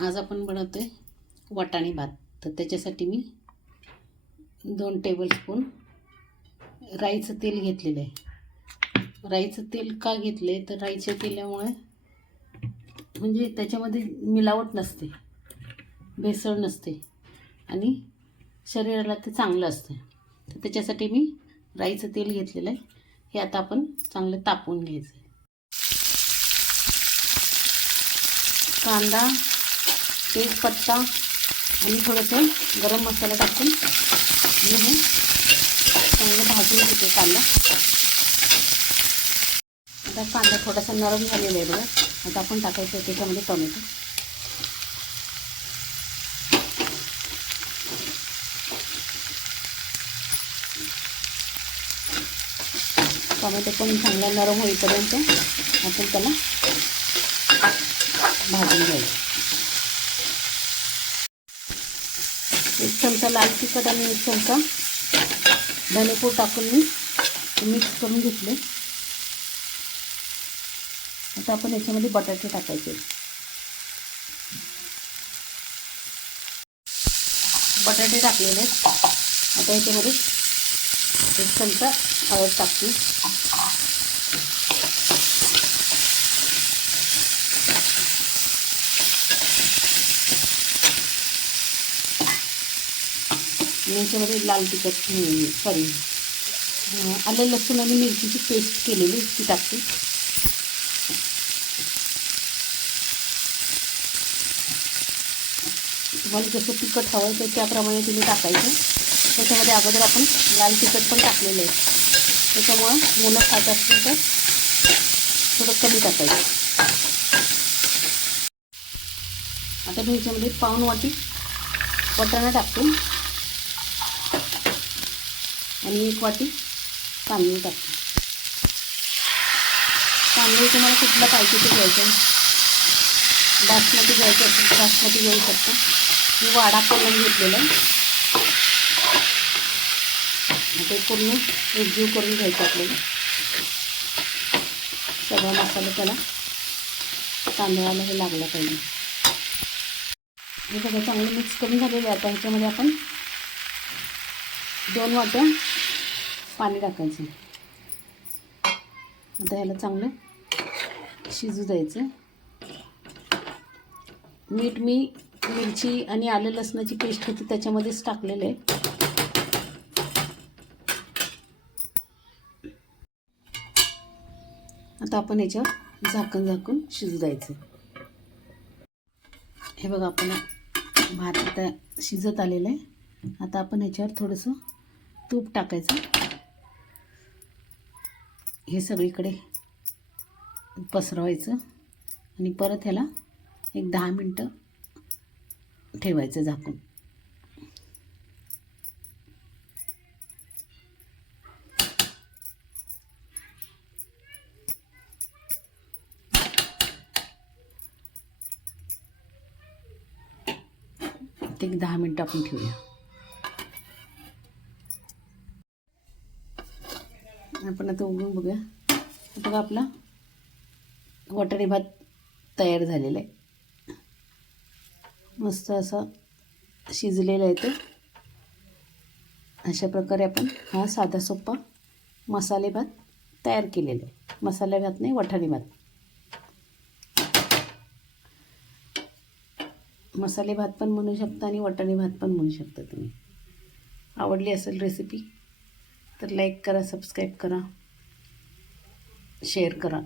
आज आपण बनवतोय वाटाणे भात. तर त्याच्यासाठी मी 2 टेबलस्पून राईचं तेल घेतलेलं आहे. राईचं तेल का घेतले तर राईच्या तेलामुळे म्हणजे त्याच्यामध्ये मिलावट नसते, भेसळ नसते आणि शरीराला ते चांगलं असतं. तर त्याच्यासाठी मी राईचं तेल घेतलेलं आहे. हे आता आपण चांगलं तापवून घ्यायचं आहे. कांदा, तेजपत्ता आणि थोडंसं गरम मसाला टाकून मी हे चांगलं भाजून घेते कांदा. आता कांदा थोडासा नरम झालेला आहे बघा. आता आपण टाकायचं त्याच्यामध्ये टोमॅटो. टोमॅटो पण चांगला नरम होईपर्यंत आपण त्याला भाजून घ्यायचं. 1 चमचा लाल तिखट आणि 1 चमचा धनेपूड टाकून मी मिक्स करून घेतले. आता आपण याच्यामध्ये बटाटे टाकायचे. बटाटे टाकलेले आहेत. आता याच्यामध्ये 1 चमचा हळद टाकते. याच्यामध्ये लाल तिखट आलं लसूण आणि मिरचीची पेस्ट केलेली ती टाकते. तुम्हाला जसं तिखट हवं आहे त्याप्रमाणे तुम्ही टाकायचं. त्याच्यामध्ये अगोदर आपण लाल तिखट पण टाकलेलं आहे, त्याच्यामुळं मुलं खात असतील तर थोडं कमी टाकायचं. आता मी याच्यामध्ये पाऊण वाटी वाटाणा टाकते आणि 1 वाटी तांदूळ टाकते. तांदूळ तुम्हाला कुठला पाहिजे ते घ्यायचं. बासमती घ्यायचं असेल तर बासमती घेऊ शकता. मी वाडा कोलम घेतलेला आहे. ते पूर्ण एकजीव करून घ्यायचं आपल्याला. सगळा मसाला त्याला तांदळाला हे लागला पाहिजे. हे सगळं चांगलं मिक्स करून झालेलं आहे. आता ह्याच्यामध्ये आपण 2 वाट्या पाणी टाकायचं. आता ह्याला चांगलं शिजू द्यायचं. मीठ मी मिरची आणि आलं लसणाची पेस्ट होती त्याच्यामध्येच टाकलेलं आहे. आता आपण याच्यावर झाकून शिजू द्यायचं. हे बघा आपण भात आता शिजत आलेलं आहे. आता आपण याच्यावर थोडंसं तूप टाकायचं. हे सगळीकडे पसरवायचं आणि परत ह्याला 10 मिनटं ठेवायचं झाकून. ते 10 मिनटं आपण ठेवूया. आपण आता उघडून बघूया. बघा आपला वाटाणे भात तयार झालेला आहे. मस्त असा शिजलेला आहे. तो अशा प्रकारे आपण हा साधा सोपा मसाले भात तयार केलेला आहे. मसाले भात नाही, वाटाणे भात. मसाले भात पण म्हणू शकता आणि वाटाणे भात पण म्हणू शकता तुम्ही. आवडली असेल रेसिपी तर लाईक करा, सबस्क्राईब करा, शेअर करा.